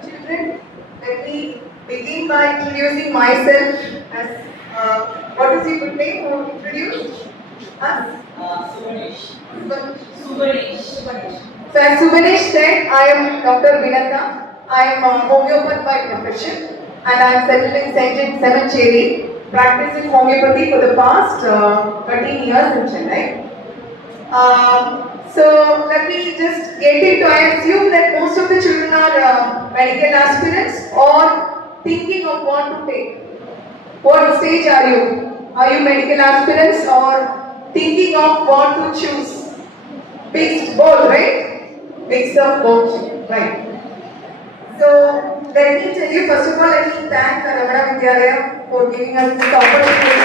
Children, let me begin by introducing myself as what is your good name? Who introduced us? Subanesh. So as Subanesh said, I am Dr. Vinata. I am a homeopath by profession and I am settled in Semancheri, practicing homeopathy for the past 13 years in Chennai. So let me just get into. I assume that most of the children are medical aspirants or thinking of what to take. What stage are you? Are you medical aspirants or thinking of what to choose? Mixed both, right? Mix of both, right? So let me tell you. First of all, let me thank the Ramana Vidyalaya for giving us this opportunity.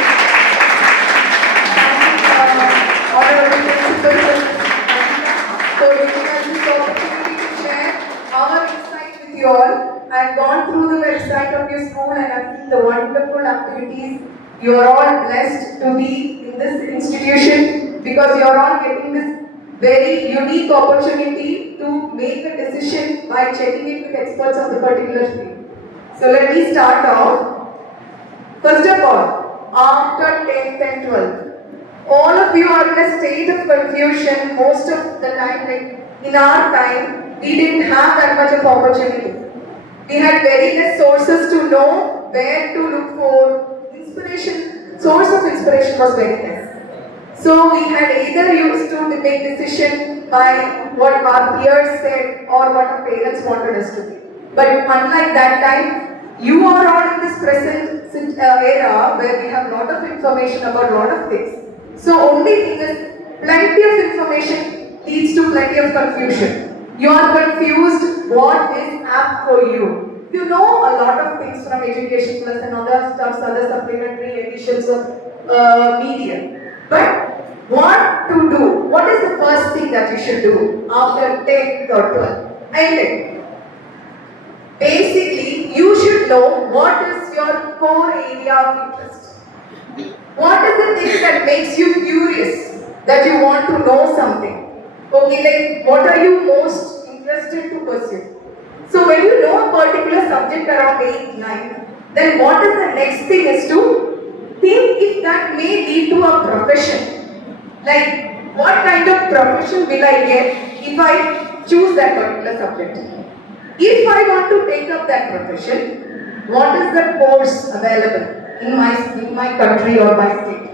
Honorable principal for giving us this opportunity to share our insights with you all. I've gone through the website of your school and I've seen the wonderful activities. You are all blessed to be in this institution because you are all getting this very unique opportunity to make a decision by checking it with experts of the particular field. So let me start off. First of all, after 10th and 12th, all of you are in a state of confusion most of the time. Like in our time, we didn't have that much of opportunity. We had very less sources to know where to look for inspiration. Source of inspiration was very less. So we had either used to make decision by what our peers said or what our parents wanted us to be. But unlike that time, you are all in this present era where we have a lot of information about a lot of things. So only thing is, plenty of information leads to plenty of confusion. You are confused what is apt for you. You know a lot of things from Education Plus and other stuffs, other supplementary editions of media. But what to do? What is the first thing that you should do after 10th or 12th? And basically, you should know what is your core area of interest. What is the thing that makes you curious, that you want to know something? Okay, like what are you most interested to pursue? So when you know a particular subject around 8, 9, then what is the next thing is to think if that may lead to a profession. Like what kind of profession will I get if I choose that particular subject? If I want to take up that profession, what is the course available in my country or my state?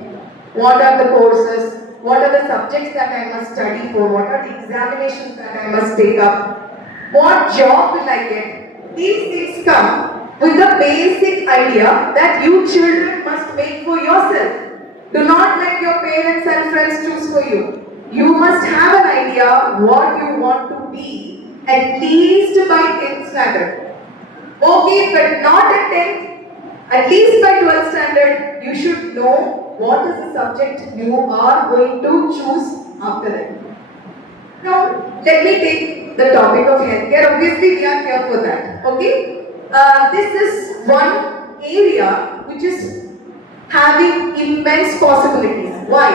What are the courses? What are the subjects that I must study for? What are the examinations that I must take up? What job will I get? These things come with the basic idea that you children must make for yourself. Do not let your parents and friends choose for you. You must have an idea what you want to be at least by 10th standard. Okay, but not at 10th, at least by 12th standard, you should know what is the subject you are going to choose after that. Now, let me take the topic of healthcare. Obviously, we are here for that. Okay? This is one area which is having immense possibilities. Why?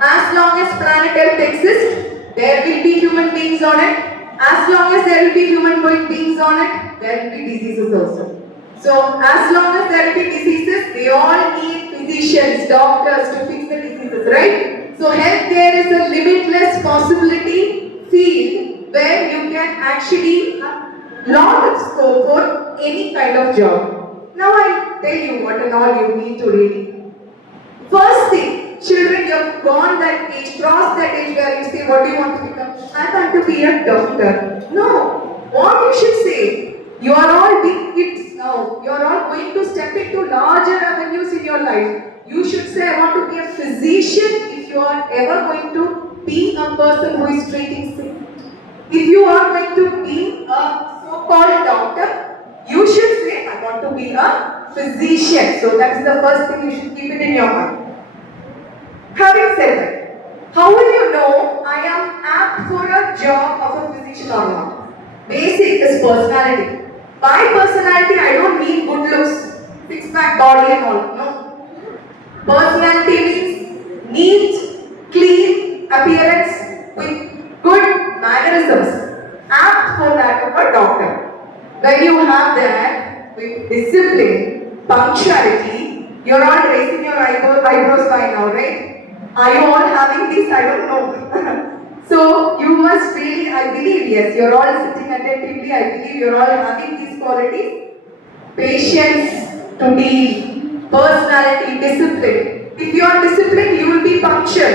As long as planet Earth exists, there will be human beings on it. As long as there will be human beings on it, there will be diseases also. So, as long as there will be diseases, we all need physicians, doctors to fix the diseases, right? So, healthcare is a limitless possibility field where you can actually have lot of scope for any kind of job. Now, I'll tell you what and all you need to read. First thing, children, you have gone that age, crossed that age where you say, what do you want to become? I want to be a doctor. No, what you should say, you are all big kids now. You are all going to step into larger avenues in your life. You should say, I want to be a physician if you are ever going to be a person who is treating sick. If you are going to be a so-called doctor, you should say, I want to be a physician. So that is the first thing, you should keep it in your mind. Having said that, how will you know I am apt for a job of a physician or not? Basic is personality. By personality, I don't mean good looks, six-pack body and all. No. Personality means neat, clean appearance with good mannerisms. Apt for that of a doctor. When you Are you all having this? I don't know. So you must really, I believe, yes, you're all sitting attentively. I believe you're all having these qualities. Patience to deal, personality, discipline. If you are disciplined, you will be punctual.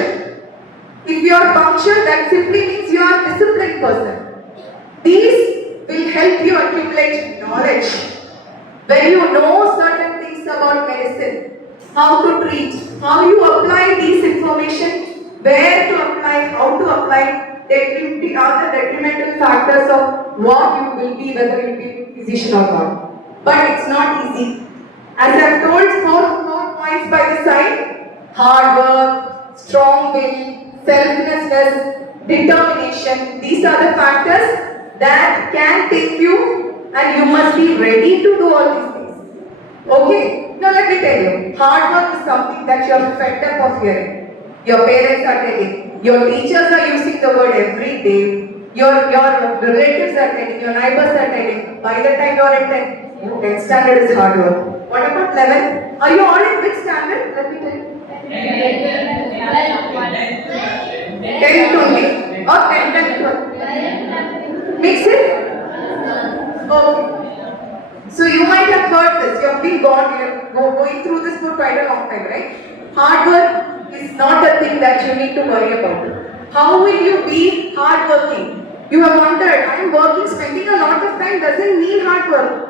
If you are punctual, that simply means you are a disciplined person. These will help you accumulate knowledge. When you know certain things about medicine, how to treat, how you apply these information, where to apply, how to apply, the other detrimental factors of what you will be, whether you will be a physician or not. But it's not easy. As I have told, four points by the side: hard work, strong will, selflessness, determination. These are the factors that can take you, and you must be ready to do all these things. Okay, now let me tell you, hard work is something that you are fed up of hearing. Your parents are telling, your teachers are using the word every day, your relatives are telling, your neighbors are telling, by the time you are in 10th standard is hard work. What about 11? Are you all in which standard? Let me tell you. 10th only, or 10th and 12th? Mix it? Okay. So you might have heard this, you have been going through this for quite a long time, right? Hard work is not a thing that you need to worry about. How will you be hardworking? You have wondered, I am working, spending a lot of time doesn't mean hard work.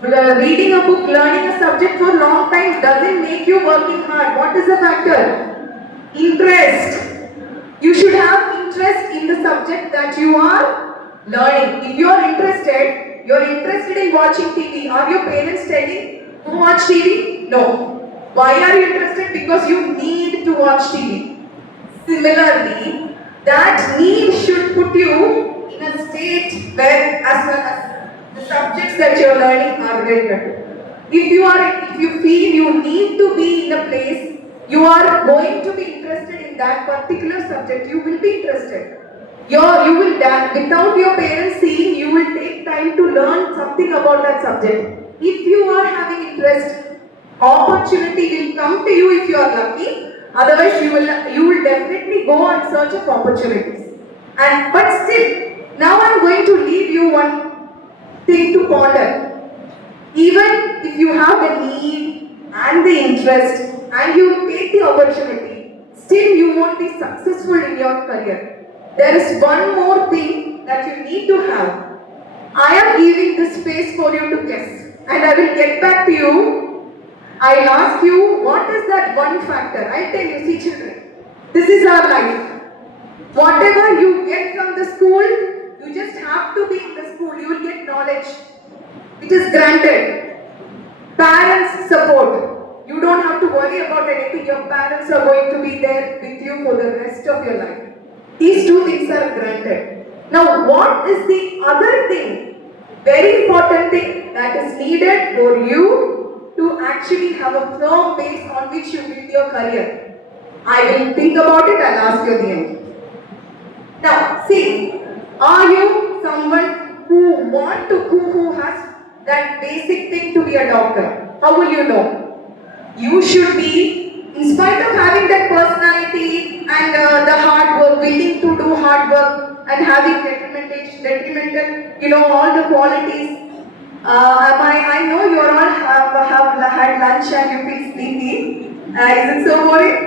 Reading a book, learning a subject for a long time doesn't make you working hard. What is the factor? Interest. You should have interest in the subject that you are learning. If you are interested, you're interested in watching TV. Are your parents telling to watch TV? No. Why are you interested? Because you need to watch TV. Similarly, that need should put you in a state where, as well as the subjects that you're learning are related. If you feel you need to be in a place, you are going to be interested in that particular subject, you will be interested. You will, without your parents seeing, you will take time to learn something about that subject. If you are having interest, opportunity will come to you if you are lucky. Otherwise, you will definitely go on search of opportunities. But still, now I am going to leave you one thing to ponder. Even if you have the need and the interest and you take the opportunity, still you won't be successful in your career. There is one more thing that you need to have. I am giving this space for you to guess, and I will get back to you. I'll ask you, what is that one factor? I'll tell you, see children, this is our life. Whatever you get from the school, you just have to be in the school. You will get knowledge. It is granted. Parents support. You don't have to worry about anything. Your parents are going to be there with you for the rest of your life. These two things are granted. Now, what is the other thing, very important thing that is needed for you to actually have a firm base on which you build your career? I will think about it, I'll ask you at the end. Now, see, are you someone who has that basic thing to be a doctor? How will you know? You should be, in spite of having that personality and the hard work, willing to do hard work and having detrimental, all the qualities. I know you all have had lunch and you feel sleepy. Is it so boring?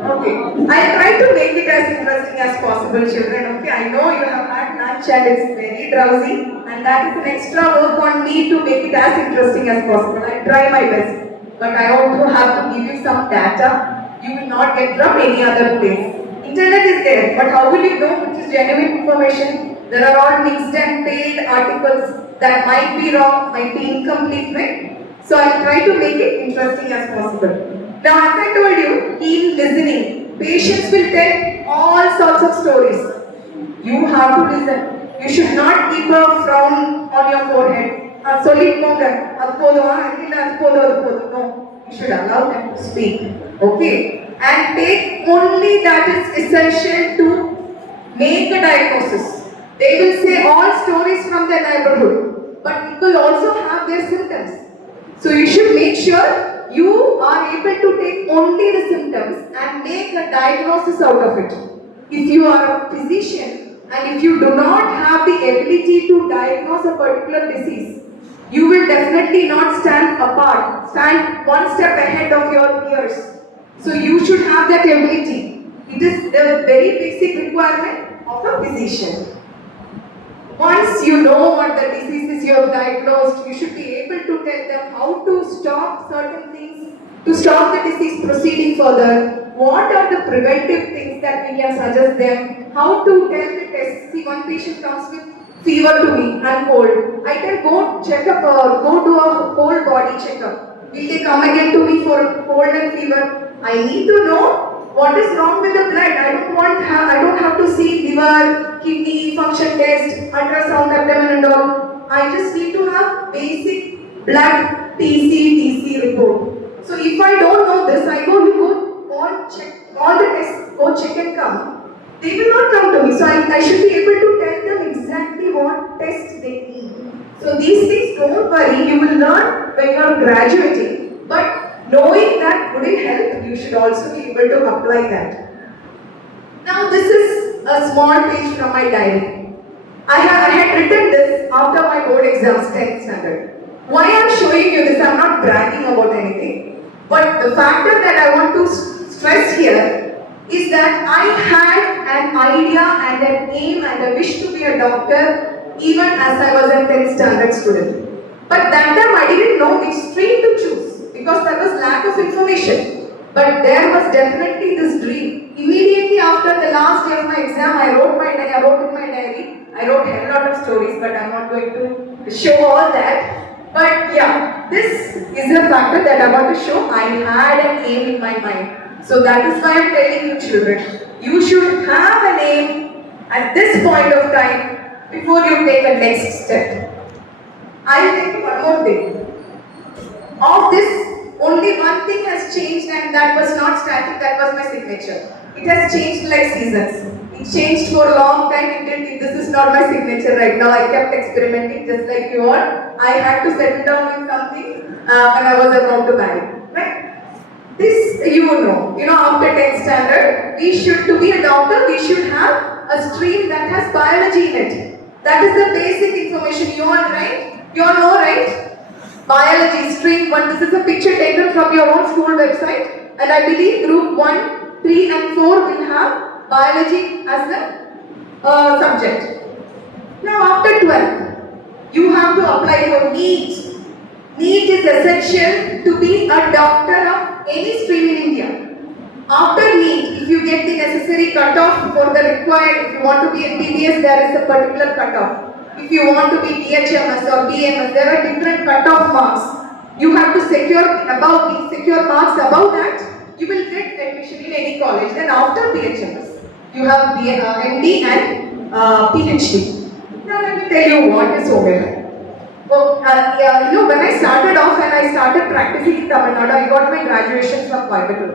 Okay, I'll try to make it as interesting as possible, children. Okay, I know you have had lunch and it's very drowsy, and that is an extra work on me to make it as interesting as possible. I'll try my best, but I also have to give you some data you will not get from any other place. Internet is there, but how will you know which is genuine information? There are all mixed and paid articles that might be wrong, might be incomplete, right? So I'll try to make it interesting as possible. Now, as I told you, keen listening. Patients will tell all sorts of stories. You have to listen. You should not keep a frown on your forehead. No, you should allow them to speak. Okay? And take only that is essential to make a diagnosis. They will say all stories from their neighborhood, but people also have their symptoms. So you should make sure you are able to take only the symptoms and make a diagnosis out of it. If you are a physician and if you do not have the ability to diagnose a particular disease, you will definitely not stand apart, stand one step ahead of your peers. So you should have that ability. It is the very basic requirement of a physician. Once you know what the diseases you have diagnosed, you should be able to tell them how to stop certain things, to stop the disease proceeding further. What are the preventive things that we can suggest them? How to tell the test. See, one patient comes with fever to me and cold. I tell go check up, go do a whole body checkup. Will they come again to me for cold and fever? I need to know what is wrong with the blood. I don't have to see liver, kidney function test, ultrasound abdomen and all. I just need to have basic blood TC report. So if I don't know this, I go on check all the tests, go check and come. They will not come to me. So I should be able to tell them exactly what tests they need. So these things, don't worry, you will learn when you are graduating. But knowing that wouldn't help, you should also be able to apply that. Now this is a small page from my diary. I had written this after my board exams, 10th standard. Why I am showing you this, I am not bragging about anything. But the factor that I want to stress here is that I had an idea and an aim and a wish to be a doctor even as I was a 10th standard student. But that time I didn't know which stream to choose because there was lack of information. But there was definitely this dream. Immediately after the last day of my exam, I wrote in my diary. I wrote a lot of stories, but I'm not going to show all that. But yeah, this is a factor that I want to show. I had an aim in my mind. So that is why I'm telling you children, you should have an aim at this point of time before you take a next step. I'll tell you one more thing. Of this, only one thing has changed and that was not static, that was my signature. It has changed like seasons. It changed for a long time. This is not my signature right now. I kept experimenting just like you all. I had to settle down with something when I was about to marry. Right? This you know. After 10th standard, to be a doctor, we should have a stream that has biology in it. That is the basic information. You all right? You all know, right? Biology, stream 1. This is a picture taken from your own school website. And I believe group 1, 3 and 4 will have biology as a subject. Now after 12th, you have to apply for NEET. NEET is essential to be a doctor of any stream in India. After NEET, if you get the necessary cutoff for the required, if you want to be MBBS, there is a particular cutoff. If you want to be BHMS or BMS, there are different cutoff marks. You have to secure marks above that, you will get admission in any college. Then after BHMS, you have MD and PhD. Now let me tell you what is homeopathy. Well, when I started off and I started practicing in Tamil Nadu, I got my graduation from Coimbatore.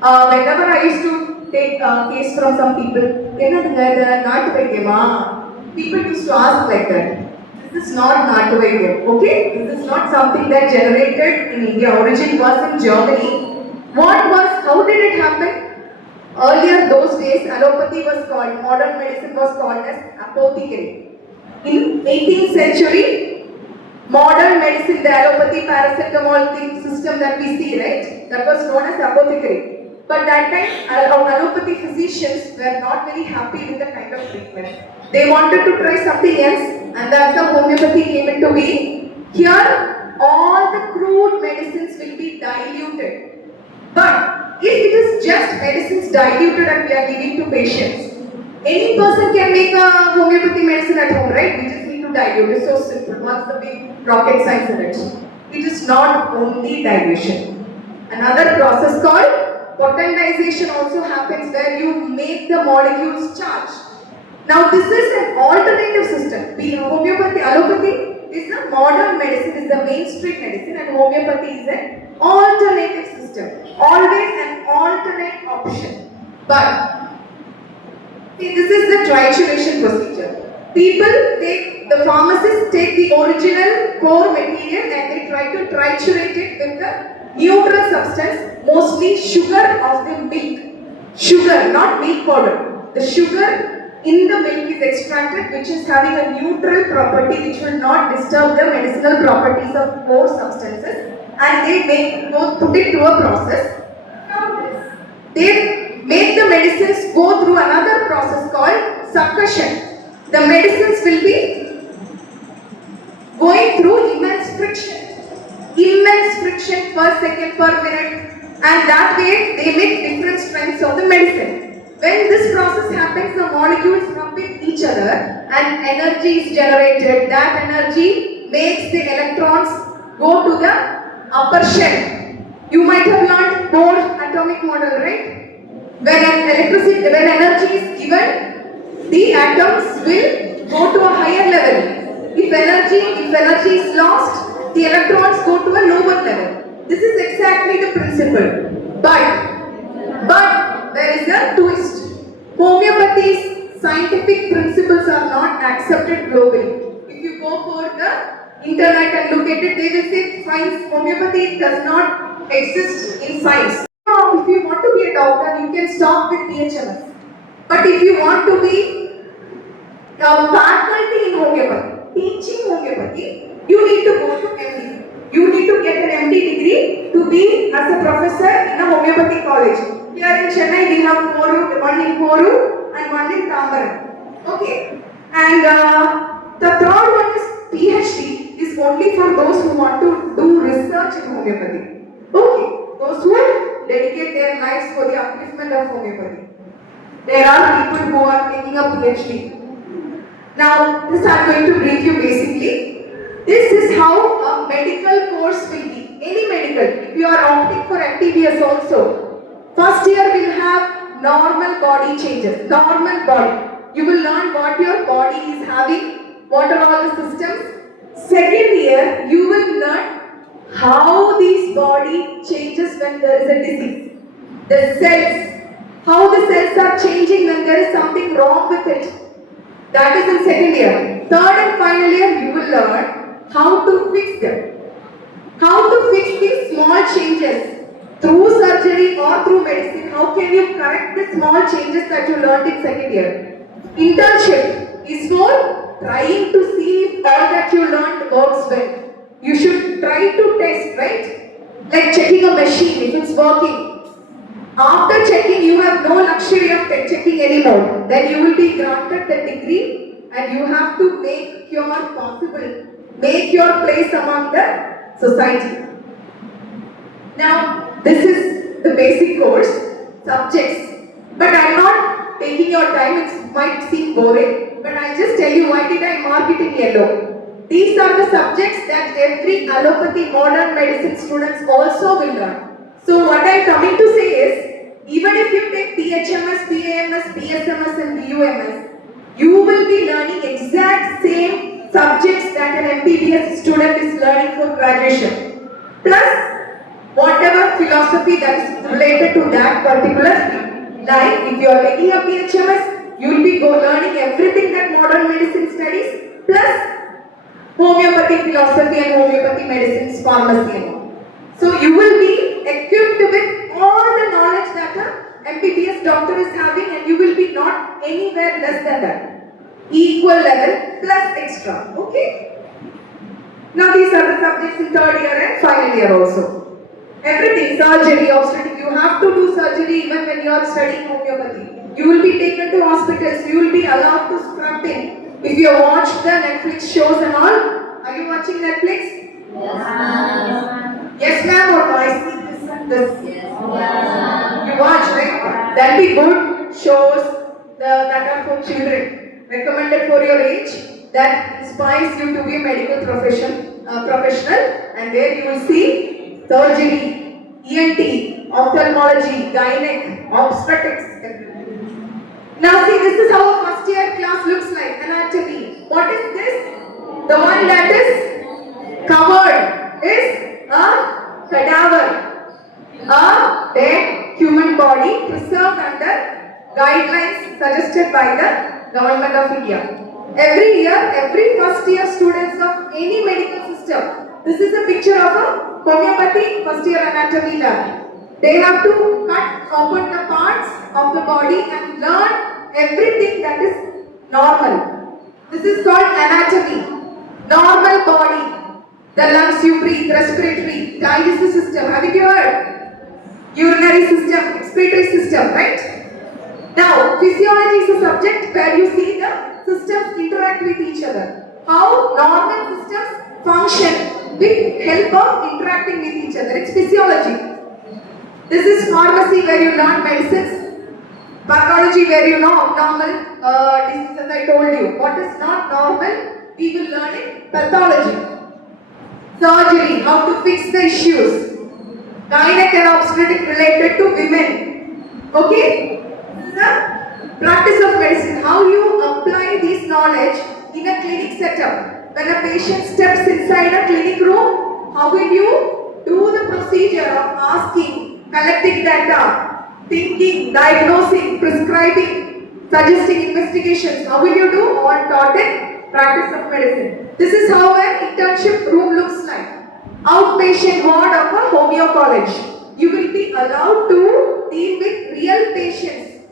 Whenever I used to take a case from some people, people used to ask like that. This is not Natu Vaidya, okay? This is not something that generated in India. Origin was in Germany. How did it happen? Earlier those days, allopathy was called, modern medicine was called as apothecary. In 18th century, modern medicine, the allopathy paracetamol system that we see, right? That was known as apothecary. But that time, allopathy physicians were not very happy with the kind of treatment. They wanted to try something else, and that's how homeopathy came into being. Here, all the crude medicines will be diluted. But if it is just medicines diluted and we are giving to patients, any person can make a homeopathy medicine at home, right? We just need to dilute. It's so simple. What's the big rocket science in it? It is not only dilution. Another process called potentization also happens where you make the molecules charged. Now this is an alternative system. Homeopathy, allopathy is a modern medicine, is the mainstream medicine, and homeopathy is an alternative system. Always an alternate option. But see, this is the trituration procedure. The pharmacists take the original core material and they try to triturate it with the neutral substance, mostly sugar of the milk. Sugar, not milk powder. The sugar in the milk is extracted, which is having a neutral property which will not disturb the medicinal properties of more substances, and they put it to a process. They make the medicines go through another process called succussion. The medicines will be going through immense friction per second per minute, and that way they make different strengths of the medicine. When this process happens, the molecules rub with each other and energy is generated. That energy makes the electrons go to the upper shell. You might have learned Bohr's atomic model, right? When energy is given, the atoms will go to a higher level. If energy is lost, the electrons go to a lower level. This is exactly the principle. But there is a twist. Homeopathy's scientific principles are not accepted globally. If you go for the internet and look at it, they will say science, homeopathy does not exist in science. Now, if you want to be a doctor, you can stop with PHMS. But if you want to be a faculty in homeopathy, teaching homeopathy, you need to go to MD. You need to get an MD degree to be as a professor in a homeopathy college. Here in Chennai, we have one in Koru and one in Tambaram. Okay. And the third one is PhD, is only for those who want to do research in homeopathy. Okay. Those who dedicate their lives for the upliftment of homeopathy. There are people who are taking up PhD. Now, this I am going to brief you basically. This is how a medical course will be. Any medical. If you are opting for MBBS also, first year will have normal body changes. Normal body. You will learn what your body is having, what are all the systems. Second year, you will learn how this body changes when there is a disease. The cells. How the cells are changing when there is something wrong with it. That is in second year. Third and final year, you will learn how to fix them. How to fix these small changes through surgery or through medicine. How can you correct the small changes that you learned in second year? Internship is for trying to see if all that you learned works well. You should try to test, right? Like checking a machine if it's working. After checking, you have no luxury of checking anymore. Then you will be granted the degree and you have to make your place among the society. Now, this is the basic course, subjects. But I am not taking your time, it might seem boring, but I'll just tell you why did I mark it in yellow. These are the subjects that every allopathy modern medicine students also will learn. So what I am coming to say is, even if you take PHMS, PAMS, PSMS and BUMS, you will be learning exact same subjects that an MBBS student is learning for graduation. Plus, whatever philosophy that is related to that particular field. Like, if you are taking a PHMS, you will be learning everything that modern medicine studies, plus homeopathy philosophy and homeopathy medicines, pharmacy and all. So you will be equipped with all the knowledge that an MBBS doctor is having, and you will be not anywhere less than that. Equal level plus extra. Okay? Now these are the subjects in third year and final year also. Everything, surgery, obstetrics, you have to do surgery even when you are studying homeopathy. You will be taken to hospitals, you will be allowed to scrub in. If you watch the Netflix shows and all, are you watching Netflix? Yes ma'am, or I see this and this. Yes. You watch, right? That be good shows that are for children, recommended for your age, that inspires you to be a medical professional, and there you will see surgery, ENT, ophthalmology, gynec, obstetrics. Now see, this is how a first year class looks like, anatomy. What is this? The one that is covered is a cadaver, a dead human body preserved under guidelines suggested by the Government of India. Every year, every first year students of any medical system, this is a picture of a homeopathy, first year anatomy lab. They have to cut open the parts of the body and learn everything that is normal. This is called anatomy. Normal body. The lungs you breathe, respiratory, digestive system. Haven't you heard? Urinary system, excretory system, right? Now, physiology is a subject where you see the systems interact with each other. How normal systems function with help of interacting with each other. It's physiology. This is pharmacy where you learn medicines. Pathology where you know abnormal diseases I told you. What is not normal, we will learn in pathology. Surgery, how to fix the issues. Gynec and obstetric related to women. Okay? This is the practice of medicine. How you apply this knowledge in a clinic setup. When a patient steps inside a clinic room, how will you do the procedure of asking, collecting data, thinking, diagnosing, prescribing, suggesting investigations? How will you do? All taught in practice of medicine. This is how an internship room looks like. Outpatient ward of a homeo college. You will be allowed to deal with real patients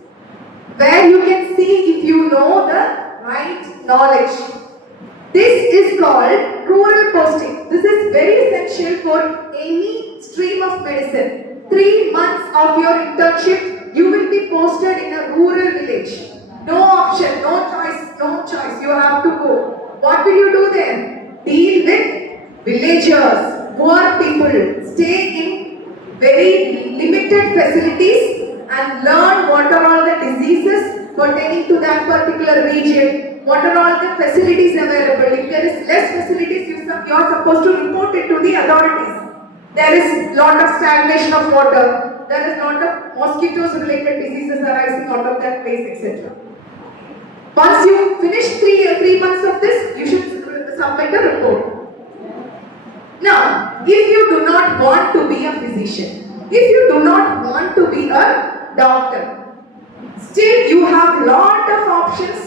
where you can see if you know the right knowledge. This is called rural posting. This is very essential for any stream of medicine. 3 months of your internship, you will be posted in a rural village. No option, no choice. You have to go. What will you do then? Deal with villagers, poor people, stay in very limited facilities and learn what are all the diseases pertaining to that particular region, what are all the facilities available. If there is less facilities, you are supposed to report it to the authorities. There is lot of stagnation of water, there is lot of mosquitoes related diseases arising out of that place, etc. Once you finish 3 months of this, you should submit a report. Now, if you do not want to be a physician, if you do not want to be a doctor, still you have lot of options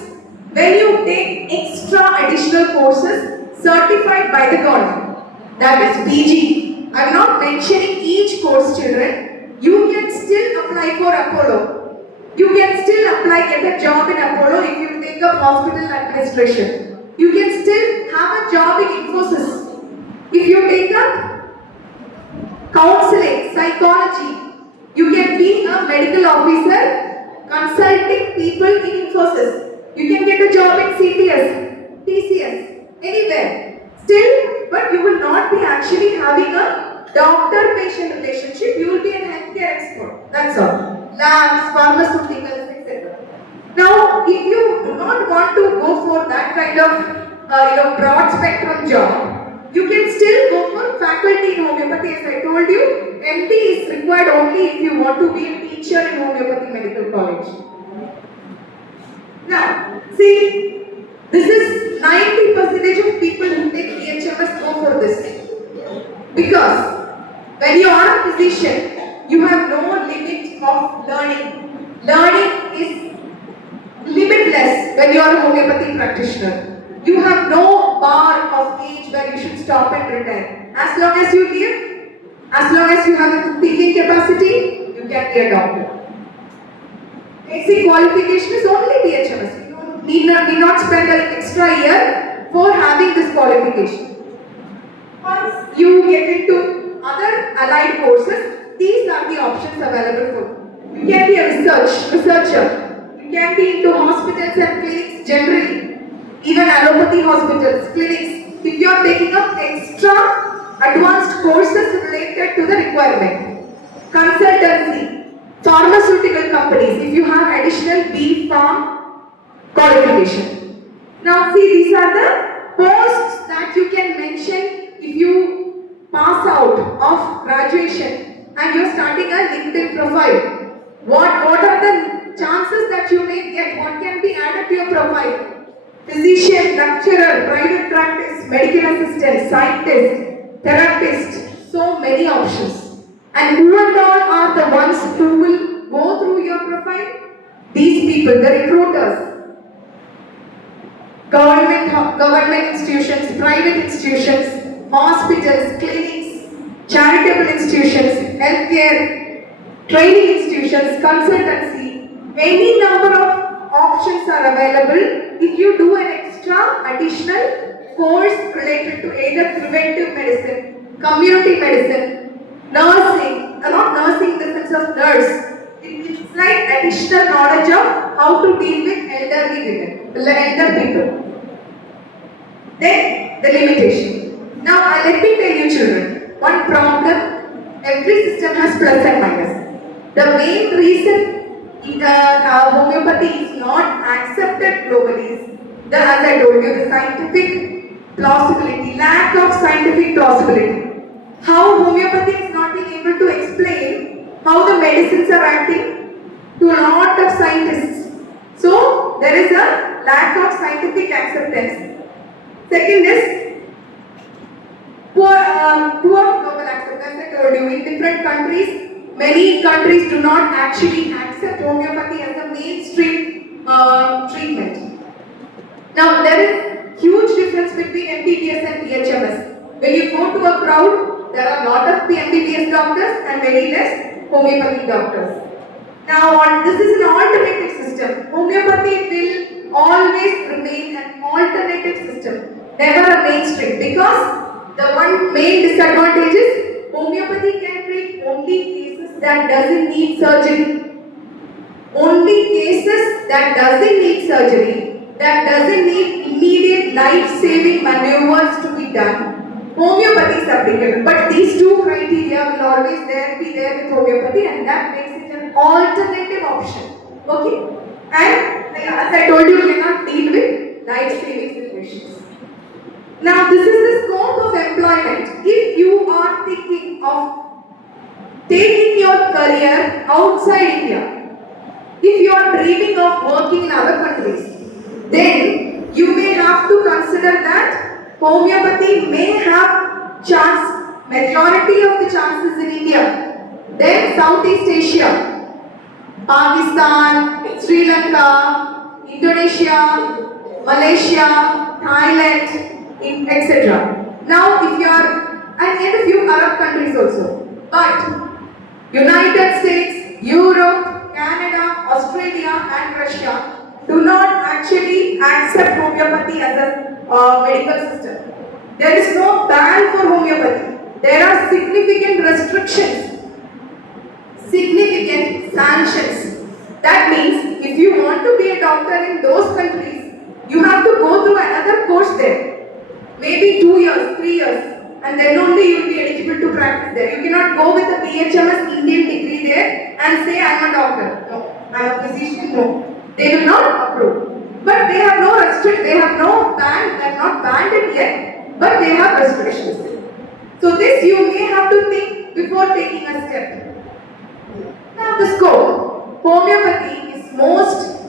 when you take extra additional courses certified by the government. That is PG. I am not mentioning each course, children. You can still apply for Apollo. You can still apply, get a job in Apollo if you take up hospital administration. You can still have a job in Infosys. If you take up counseling, psychology, you can be a medical officer consulting people in Infosys. You can get a job in CTS, TCS, anywhere. Still, but you will not be actually having a doctor-patient relationship. You will be a healthcare expert. That's all. Labs, pharmaceuticals, etc. Now, if you do not want to go for that kind of broad spectrum job, you can still go for faculty in homeopathy. As I told you, MD is required only if you want to be a teacher in homeopathy medical college. Now, see, this is 90% of people who take BHMS go for this. Because when you are a physician, you have no limit of learning. Learning is limitless when you are a homeopathy practitioner. You have no bar of age where you should stop and retire. As long as you live, as long as you have a thinking capacity, you can be a doctor. Basic qualification is only BHMS. You need not spend an extra year for having this qualification. Once you get into other allied courses, these are the options available for you. You can be a researcher. You can be into hospitals and clinics generally. Even allopathy hospitals, clinics. If you are taking up extra advanced courses related to the requirement. Consultancy, pharmaceutical companies, if you have additional B Pharm qualification. Now see, these are the posts that you can mention if you pass out of graduation and you are starting a LinkedIn profile. What are the chances that you may get? What can be added to your profile? Physician, lecturer, private practice, medical assistant, scientist, therapist, so many options. And who and all are the ones who will go through your profile? These people, the recruiters, government institutions, private institutions, hospitals, clinics, charitable institutions, healthcare, training institutions, consultancy, any number of options are available if you do an extra additional course related to either preventive medicine, community medicine, nursing, not nursing in the sense of nurse. It's like additional knowledge of how to deal with elderly women, elder people. Then the limitation. Now let me tell you children, one problem, every system has plus and minus. The main reason homeopathy is not accepted globally is as I told you, the scientific plausibility, lack of scientific plausibility. How homeopathy is not being able to explain how the medicines are acting to a lot of scientists. So there is a lack of scientific acceptance. Second is poor global acceptance. I told you, in different countries, many countries do not actually accept homeopathy as a mainstream treatment. Now, there is huge difference between MBBS and PHMS. When you go to a crowd, there are a lot of MBBS doctors and very less homeopathy doctors. Now, this is an alternative system. Homeopathy will always remain an alternative system, never a mainstream, because the one main disadvantage is homeopathy can treat only cases that doesn't need surgery. Only cases that doesn't need surgery, that doesn't need immediate life-saving maneuvers to be done. Homeopathy is applicable, but these two criteria will always be there with homeopathy, and that makes it an alternative option. Okay? And as I told you, we cannot deal with life-saving situations. Now, this is the scope of employment. If you are thinking of taking your career outside India, if you are dreaming of working in other countries, then you may have to consider that homeopathy may have chance, majority of the chances in India. Then Southeast Asia, Pakistan, Sri Lanka, Indonesia, Malaysia, Thailand, etc. Now, if you are, and in a few Arab countries also, but United States, Europe, Canada, Australia, and Russia do not actually accept homeopathy as a medical system. There is no ban for homeopathy. There are significant restrictions, significant sanctions. That means if you want to be a doctor in those countries, you have to go through another course there. Maybe 2 years, 3 years, and then only you will be eligible to practice there. You cannot go with a PHMS Indian degree there and say I am a doctor. No, I am a physician. No. They will not approve. But they have no restriction, they have no ban, they have not banned it yet, but they have restrictions. So this you may have to think before taking a step. Now the scope. Homeopathy is most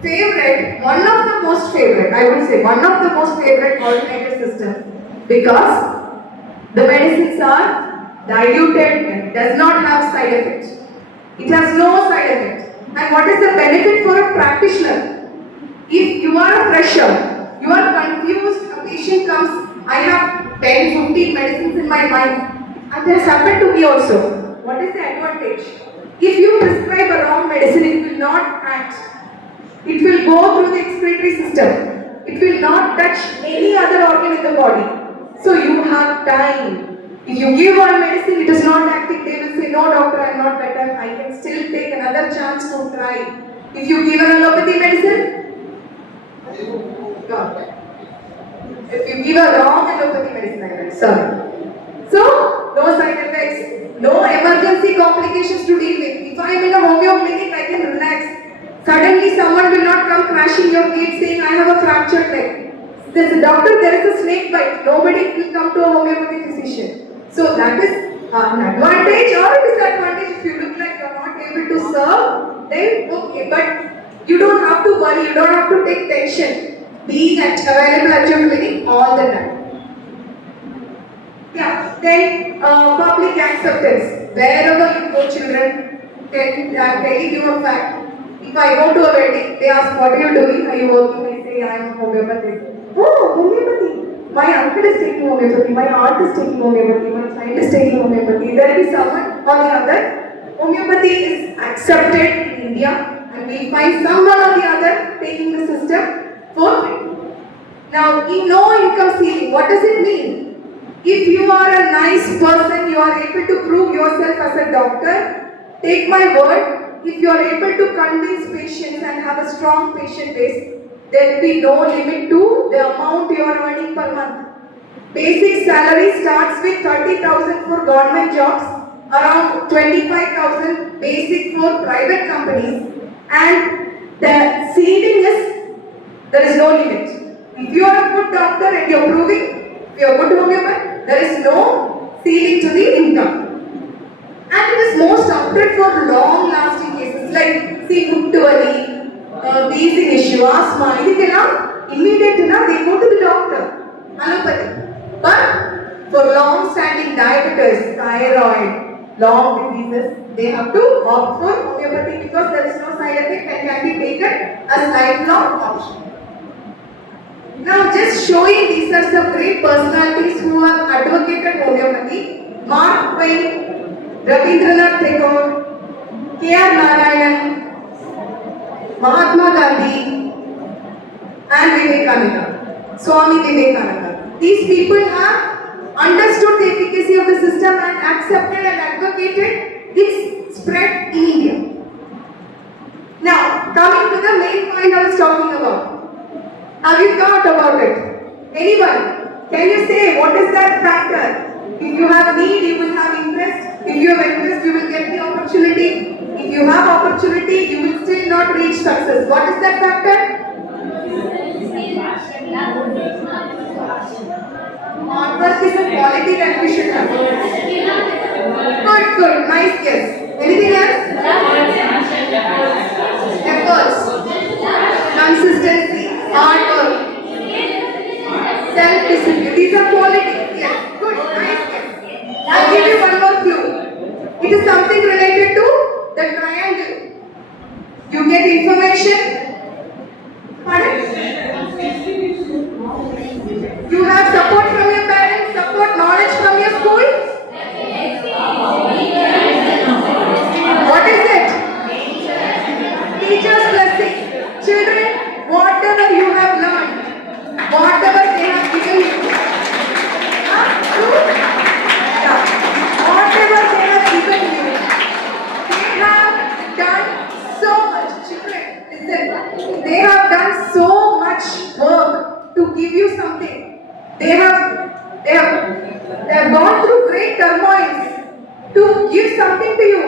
favorite, one of the most favorite, I would say, one of the most favorite alternative systems, because the medicines are diluted and does not have side effects. It has no side effect. And what is the benefit for a practitioner? If you are a fresher, you are confused, a patient comes, I have 10, 15 medicines in my mind, and it has happened to me also. What is the advantage? If you prescribe a wrong medicine, it will not act. It will go through the excretory system. It will not touch any other organ in the body. So you have time. If you give one medicine, it is not acting, they will say, no doctor, I am not better, I can still take another chance to try. If you give an allopathy medicine, no. If you give a wrong allopathy medicine, sorry. So, no side effects, no emergency complications to deal with. If I am in a homeo clinic, I can relax. Suddenly someone will not come crashing your gate saying, I have a fractured leg. There's a doctor, there is a snake bite. Nobody will come to a homeopathic physician. So that is an advantage or a disadvantage. If you look like you are not able to serve, then okay. But you don't have to worry, you don't have to take tension being available at your clinic all the time. Yeah, then public acceptance. Wherever you go, children, I'm telling you a fact. If I go to a wedding, they ask, what are you doing? Are you working? I say, I am homeopathic. Oh, homeopathy. my uncle is taking homeopathy, my aunt is taking homeopathy, my child is taking homeopathy. There will be someone or the other. Homeopathy is accepted in India, and we find someone or the other taking the system for free. Now, in no income ceiling, what does it mean? If you are a nice person, you are able to prove yourself as a doctor, take my word, if you are able to convince patients and have a strong patient base, there will be no limit to the amount you are earning per month. Basic salary starts with 30,000 for government jobs, around 25,000 basic for private companies, and the ceiling is there is no limit. If you are a good doctor and you are proving, if you are a good homeopath, there is no ceiling to the income. And it is most opted for long lasting cases like see Muttu wheezing issue, asthma, immediate they go to the doctor, allopathy. But for long standing diabetes, thyroid, long diseases, they have to opt for homeopathy because there is no side effect and can be taken as lifelong option. Now just showing these are some great personalities who have advocated homeopathy. Mark Twain, Rabindranath Tagore, K.R. Narayanan, Mahatma Gandhi and Vivekananda, Swami Vivekananda. These people have understood the efficacy of the system and accepted and advocated its spread in India. Now coming to the main point I was talking about. Have you thought about it? Anyone? Can you say what is that factor? If you have need, you will have interest. If you have interest, you will get the opportunity. If you have opportunity, you will still not reach success. What is that factor? Hard work is a quality that we should have. Good. Nice guess. Anything else? Efforts. Consistency. Hard work. Self-discipline. These are qualities. Yes. Good. Nice guess. I'll give you one more clue. It is something related to the triangle. You get information. Pardon? You have support from your parents, support knowledge from your school. What is it? Teacher's blessing. Children, whatever you have learned, whatever they have given you, whatever they have given you, they have done so much. Children, listen, they have done so much work to give you something. They have gone through great turmoils to give something to you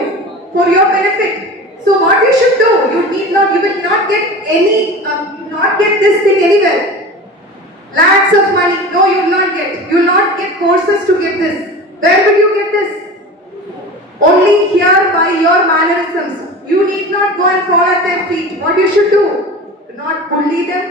for your benefit. So what you should do, you will not get this thing anywhere. Lakhs of money, no, you will not get. You will not get courses to get this. Where will you get this? Only here by your mannerisms. You need not go and fall at their feet. What you should do? Do not bully them.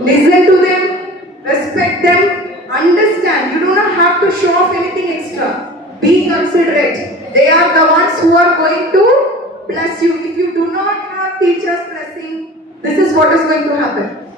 Listen to them. Respect them, understand. You do not have to show off anything extra. Be considerate. They are the ones who are going to bless you. If you do not have teachers' blessing, this is what is going to happen.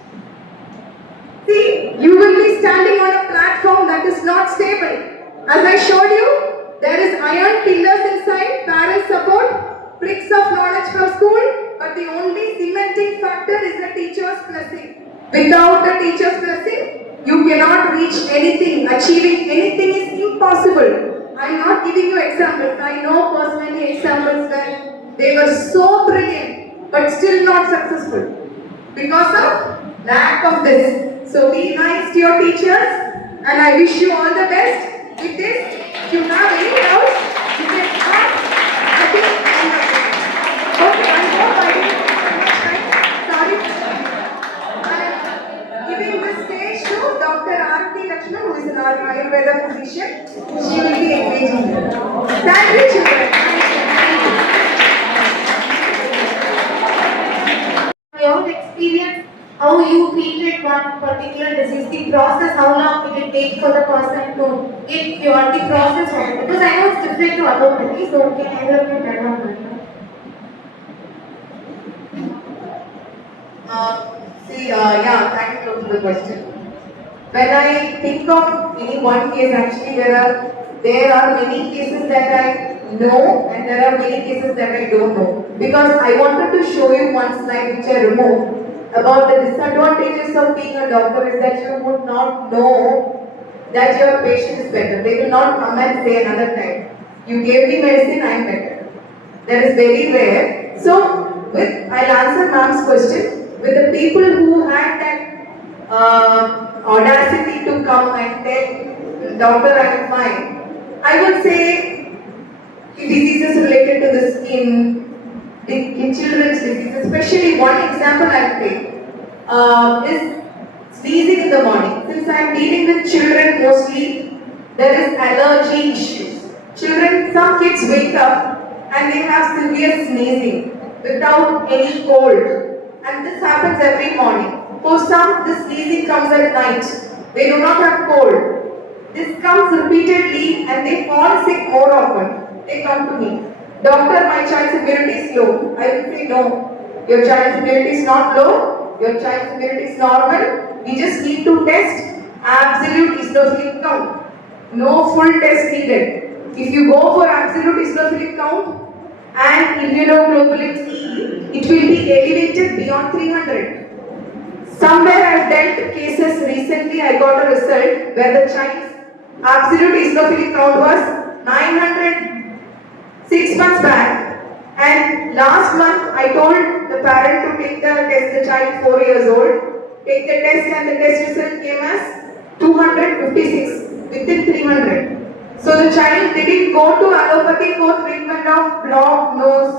See, you will be standing on a platform that is not stable. As I showed you, there is iron pillars inside, parent support, bricks of knowledge from school, but the only cementing factor is the teacher's blessing. Without the teacher's blessing, you cannot reach anything. Achieving anything is impossible. I am not giving you examples. I know personally examples where they were so brilliant but still not successful because of lack of this. So be nice to your teachers and I wish you all the best. With this, if you have any doubts, you can ask. Okay, I hope I didn't take much time. Sorry. Giving the stage to Dr. Aarti Lakshman, who is an Ayurveda physician. She will be engaging you. Thank you, children. Your experience, how you treated one particular disease, the process, how long did it take for the person to get cured, the process of it. Because I know it's different to allopathy, so can either of you tell on that? Yeah, thank you for the question. When I think of any one case, actually there are many cases that I know and there are many cases that I don't know. Because I wanted to show you one slide which I removed about the disadvantages of being a doctor is that you would not know that your patient is better. They will not come and say another time, you gave me medicine, I am better. That is very rare. So, I'll answer ma'am's question. With the people who had that audacity to come and tell, doctor, I am fine, I would say diseases related to the skin, the children's diseases, especially one example I'll take is sneezing in the morning. Since I'm dealing with children mostly, there is allergy issues. Children, some kids wake up and they have severe sneezing without any cold. And this happens every morning. For some, the sneezing comes at night. They do not have cold. This comes repeatedly and they fall sick more often. They come to me. Doctor, my child's immunity is low. I will say no. Your child's immunity is not low. Your child's immunity is normal. We just need to test absolute eosinophilic count. No full test needed. If you go for absolute eosinophilic count and immunoglobulin E, it will be elevated beyond 300. Somewhere I've dealt cases recently, I got a result where the child's absolute eosinophilic count was 900 6 months back, and last month I told the parent to take the test, the child 4 years old, take the test and the test result came as 256 within 300. So the child didn't go to allopathy for treatment of blocked nose,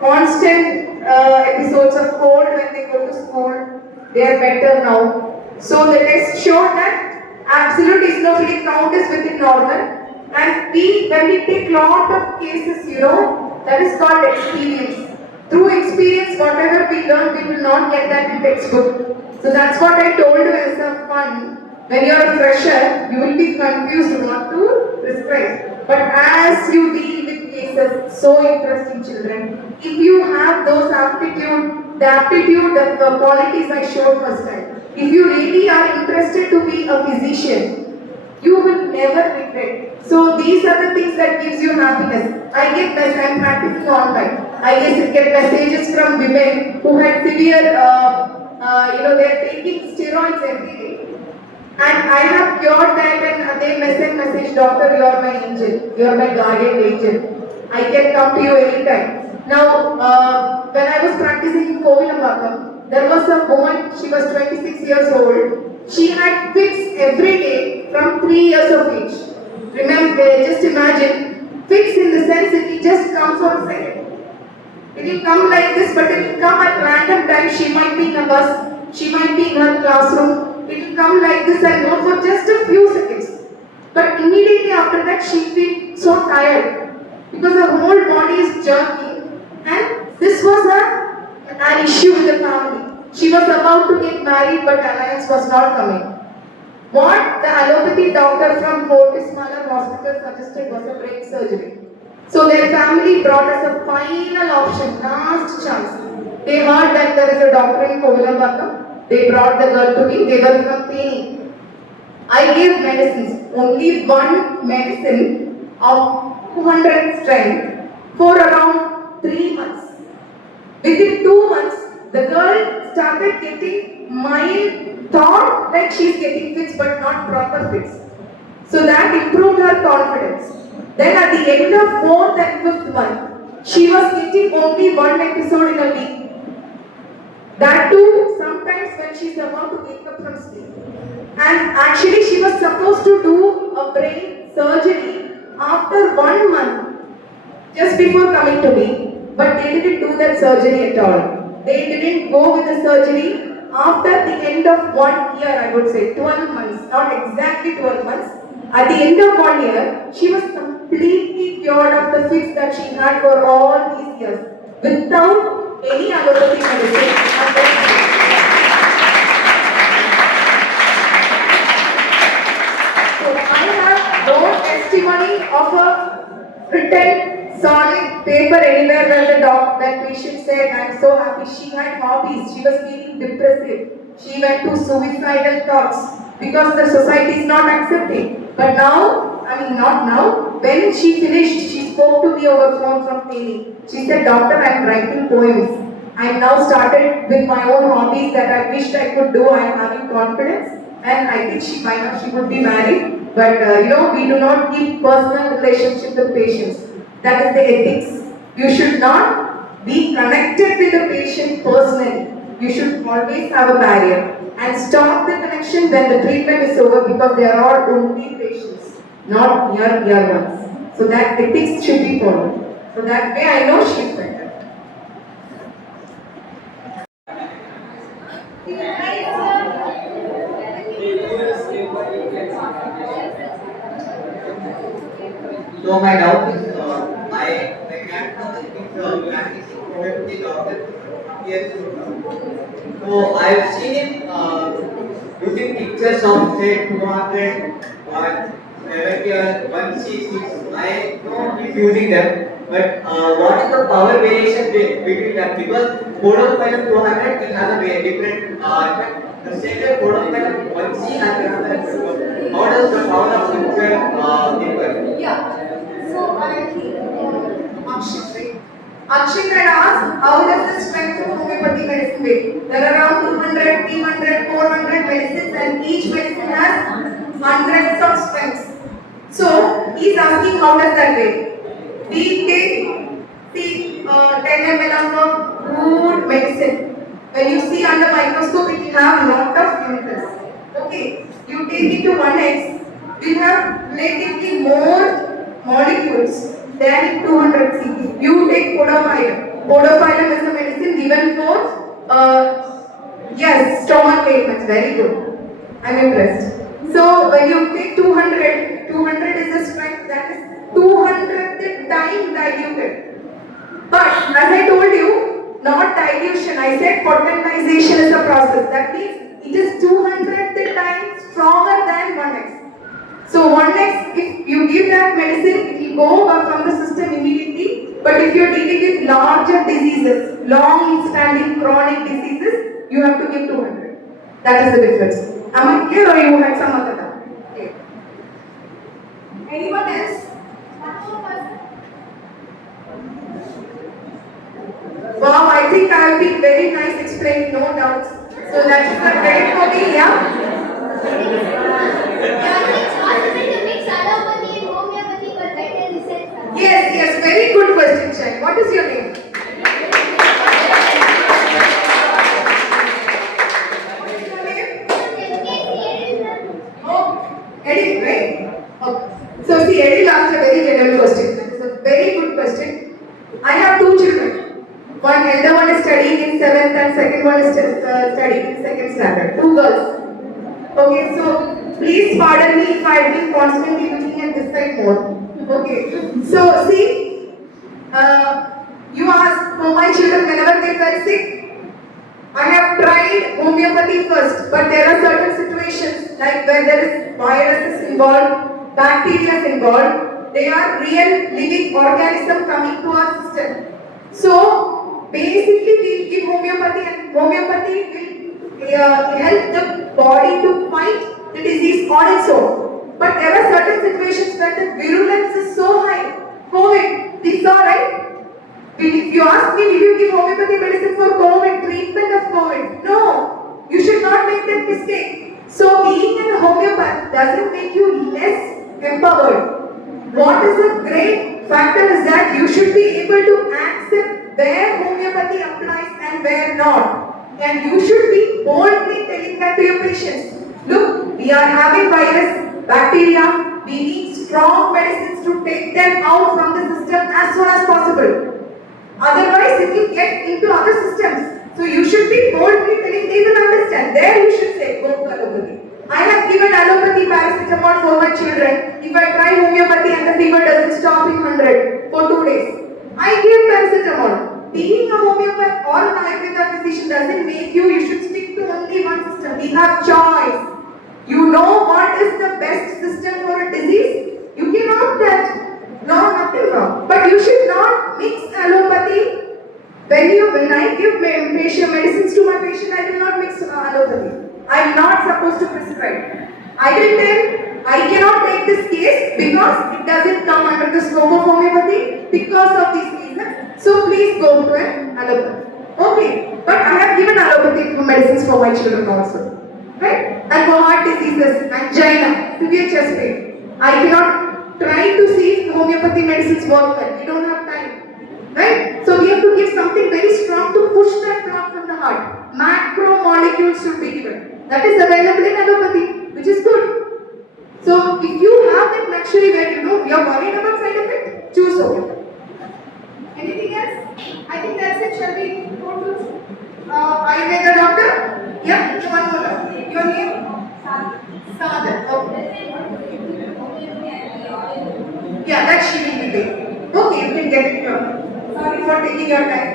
constant episodes of cold when they go to school. They are better now. So the test showed that absolute eosinophilic count is within normal. And when we take lot of cases, that is called experience. Through experience, whatever we learn, we will not get that in textbook. So that's what I told you as a fun. When you are a fresher, you will be confused what to prescribe. But as you deal with cases, so interesting children, if you have those aptitude, the qualities I showed first time, if you really are interested to be a physician, you will never regret. So these are the things that gives you happiness. I'm practicing online. I get messages from women who had severe, they're taking steroids every day. And I have cured that and they message, doctor, you are my angel. You are my guardian angel. I can come to you anytime. Now, when I was practicing in Kovilambakam, there was a woman, she was 26 years old. She had fits every day from 3 years of age. Remember, just imagine, fits in the sense it will just come for a second. It will come like this, but it will come at random times. She might be in a bus, she might be in her classroom. It will come like this and go for just a few seconds. But immediately after that, she feels so tired because her whole body is jerking. And this was an issue with the family. She was about to get married, but alliance was not coming. What the allopathy doctor from Fortis Malar Hospital suggested was a brain surgery. So their family brought us a final option, last chance. They heard that there is a doctor in Kovilambakam. They brought the girl to me. They were from Pune. I gave medicines, only one medicine of 200 strength for around 3 months. Within 2 months, the girl started getting mild, thought like she's getting fits but not proper fits. So that improved her confidence. Then at the end of 4th and 5th month, she was getting only one episode in a week. That too, sometimes when she's about to wake up from sleep. And actually she was supposed to do a brain surgery after 1 month, just before coming to me. But they didn't do that surgery at all. They didn't go with the surgery after the end of 1 year, I would say, 12 months, not exactly 12 months. At the end of 1 year, she was completely cured of the fits that she had for all these years, without any allopathy medicine. So I have no testimony of a written solid paper anywhere where that patient said, I'm so happy. She had hobbies. She was feeling depressive. She went to suicidal thoughts. because the society is not accepting. But now, I mean not now, when she finished, she spoke to me over phone from Delhi. She said, Doctor, I am writing poems. I am now started with my own hobbies that I wished I could do. I am having confidence, and I think she by now she would be married. But we do not keep personal relationship with patients. That is the ethics. You should not be connected with the patient personally. You should always have a barrier and stop the connection when the treatment is over, because they are all only patients, not your ones. So that ethics should be followed. So that way I know she is better. So my doubt is, my grandfather is practicing homeopathy doctor. Yes. So I've seen him using pictures of say 200 or 70 or 166. I know he's using them. But what is the power variation between them? Because Podophyllum 200 will have a very different effect. The same way Podophyllum 1C has another effect. How does the power of picture differ? Yeah. So I think Akshit, right? Akshit had asked, how does the strength of homeopathy medicine vary? There are around 200, 300, 400 medicines, and each medicine has hundreds of strengths. So he's asking, how does that vary? We take, see, 10 ml of good medicine. When you see under microscope, it will have lot of chemicals. Okay, you take it to 1x, we have relatively more molecules than in 200 cc. You take podophyllum. Podophyllum is a medicine given for, yes, stomach ailments. Very good. I'm impressed. So when you take 200, 200 is the strength that is 200th time diluted. But as I told you, not dilution. I said potentization is a process. That means it is 200th times stronger than 1x. So 1x, if you give that medicine, it will go from the system immediately. But if you are dealing with larger diseases, long-standing chronic diseases, you have to give 200. That is the difference. Am I clear, or you had some other doubt? Okay. Anyone else? Wow, I think I have been very nice explaining, no doubts. So that is the credit for me, yeah? Yes, very good question, Chan. What is your name? Oh, Eddie, right? Okay. So see, Eddie asked a very general question. That is a very good question. I have two children. One elder one is studying in 7th and second one is studying in 2nd standard. Two girls. Okay, so please pardon me if I've been constantly looking at this side more. Okay, so see, you ask for my children whenever they fell sick. I have tried homeopathy first, but there are certain situations like where there is viruses involved, bacteria involved. They are real living organisms coming to our system. So basically, we give homeopathy, and homeopathy will help the body to fight the disease on its own. But there are certain situations where the virulence is so high. COVID, we saw, right? If you ask me, will you give homeopathy medicine for COVID, treatment of COVID? No, you should not make that mistake. So being an homeopath doesn't make you less empowered. What is a great factor is that you should be able to accept where homeopathy applies and where not. And you should be boldly telling that to your patients. Look, we are having virus, bacteria, we need strong medicines to take them out from the system as soon as possible. Otherwise, it will get into other systems. So you should be boldly telling, they will understand. There you should say, go to allopathy. I have given allopathy paracetamol for my children. If I try homeopathy and the fever doesn't stop in 100 for 2 days, I give paracetamol. Being a homeopath or an Ayurveda physician doesn't make you should stick to only one system. We have choice. You know what is the best system for a disease? You can opt that. No, nothing wrong. But you should not mix allopathy. When I give patient medicines to my patient, I do not mix allopathy. I am not supposed to prescribe. I will tell I cannot take this case because it doesn't come under the scope of homeopathy because of these reasons. So please go to an allopathy. Okay, but I have given allopathic medicines for my children also. Right? And for heart diseases, angina, severe chest pain. I cannot try to see if homeopathy medicines work well. We don't have time. Right? So we have to give something very strong to push that block from the heart. Macro molecules should be given. That is available in allopathy, which is good. So if you have that luxury where you know you are worried about side effect, choose homeopathy. Anything else? I think that's it. Shall we go to Ayurveda doctor? Yeah, one more. Your name? Sadhana. Okay. Yeah, that she will be there. Okay, you can get it from. Sorry for taking your time.